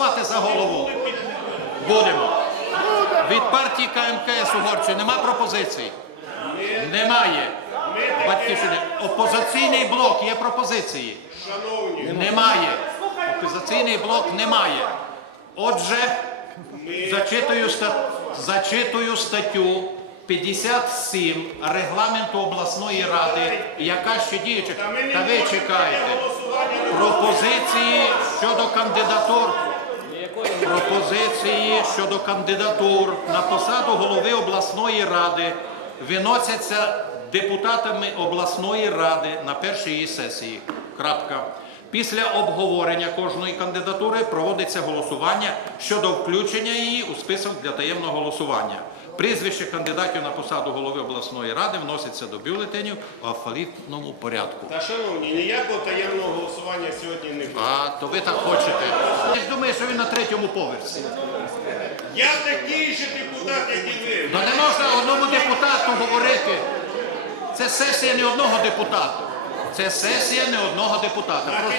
голосувати за голову? Будемо. Від партії КМКС Угорщини нема пропозицій? Немає. Батьківщини. Опозиційний блок є пропозиції? Немає. Опозиційний блок немає. Отже, зачитую, зачитую статтю 57 регламенту обласної ради, яка ще діюча. та ви чекаєте. Пропозиції щодо кандидатур. Пропозиції щодо кандидатур на посаду голови обласної ради виносяться депутатами обласної ради на першій її сесії. Крапка. Після обговорення кожної кандидатури проводиться голосування щодо включення її у список для таємного голосування. Прізвище кандидатів на посаду голови обласної ради вноситься до бюлетенів в алфавітному порядку. Та шановні, ніякого таємного голосування сьогодні не буде. А, то ви так хочете. Я ж думаю, що він на третьому поверсі. Я такий же депутат, як і ви. Та не можна одному депутату говорити. Це сесія не одного депутата. Це сесія не одного депутата. Прошу.